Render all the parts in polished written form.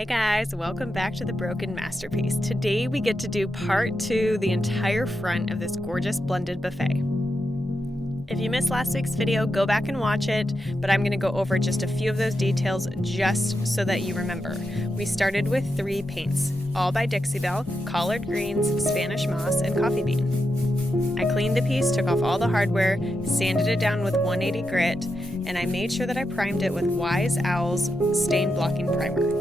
Hey guys, welcome back to the Broken Masterpiece. Today we get to do part 2, the entire front of this gorgeous blended buffet. If you missed last week's video, go back and watch it, but I'm going to go over just a few of those details just so that you remember. We started with 3 paints, all by Dixie Belle: collard greens, Spanish moss, and coffee bean. I cleaned the piece, took off all the hardware, sanded it down with 180 grit, and I made sure that I primed it with Wise Owl's stain blocking primer.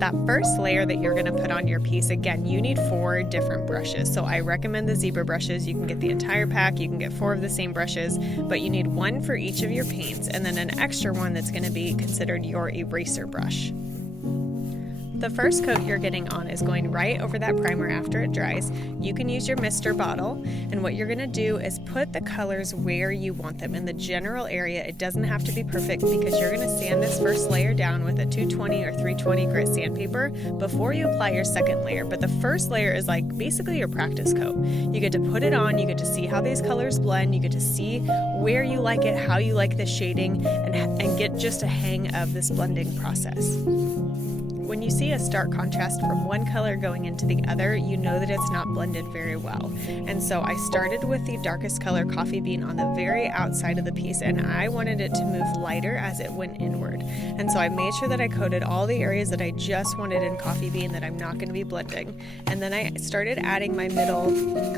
That first layer that you're going to put on your piece, again, you need 4 different brushes. So I recommend the zebra brushes. You can get the entire pack. You can get 4 of the same brushes, but you need 1 for each of your paints and then an extra one that's going to be considered your eraser brush. The first coat you're getting on is going right over that primer after it dries. You can use your mister bottle, and what you're going to do is put the colors where you want them in the general area. It doesn't have to be perfect because you're going to sand this first layer down with a 220 or 320 grit sandpaper before you apply your second layer. But the first layer is like basically your practice coat. You get to put it on, you get to see how these colors blend, you get to see where you like it, how you like the shading, and get just a hang of this blending process. When you see a stark contrast from one color going into the other, you know that it's not blended very well. And so I started with the darkest color, coffee bean, on the very outside of the piece, and I wanted it to move lighter as it went inward. And so I made sure that I coated all the areas that I just wanted in coffee bean that I'm not going to be blending. And then I started adding my middle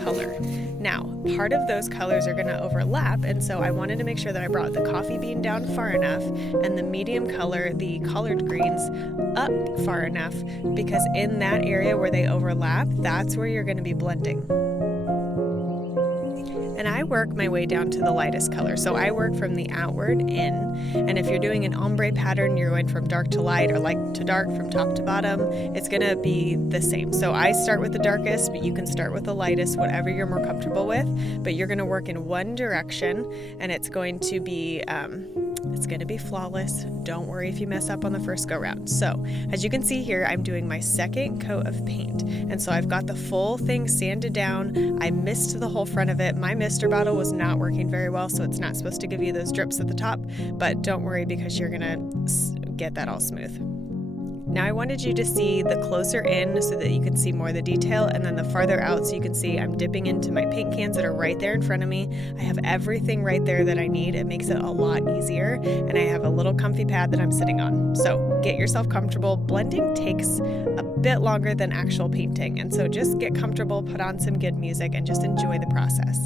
color. Now, part of those colors are going to overlap, and so I wanted to make sure that I brought the coffee bean down far enough and the medium color, the collard greens, up far enough, because in that area where they overlap, that's where you're going to be blending. And I work my way down to the lightest color, so I work from the outward in. And if you're doing an ombre pattern, you're going from dark to light or light to dark from top to bottom, it's going to be the same. So I start with the darkest, but you can start with the lightest, whatever you're more comfortable with. But you're going to work in one direction, and it's going to be flawless. Don't worry if you mess up on the first go round. So as you can see here, I'm doing my second coat of paint. And so I've got the full thing sanded down. I missed the whole front of it. My mister bottle was not working very well, so it's not supposed to give you those drips at the top, but don't worry because you're gonna get that all smooth. Now I wanted you to see the closer in so that you can see more of the detail, and then the farther out so you can see I'm dipping into my paint cans that are right there in front of me. I have everything right there that I need. It makes it a lot easier, and I have a little comfy pad that I'm sitting on. So get yourself comfortable. Blending takes a bit longer than actual painting, and so just get comfortable, put on some good music, and just enjoy the process.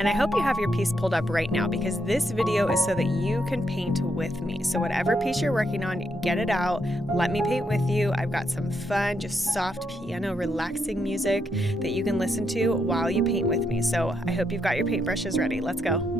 And I hope you have your piece pulled up right now because this video is so that you can paint with me. So whatever piece you're working on, get it out, let me paint with you. I've got some fun, just soft piano, relaxing music that you can listen to while you paint with me. So I hope you've got your paintbrushes ready. Let's go.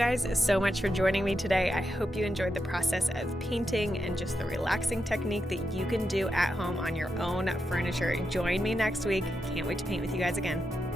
guys so much for joining me today. I hope you enjoyed the process of painting and just the relaxing technique that you can do at home on your own furniture. Join me next week. Can't wait to paint with you guys again.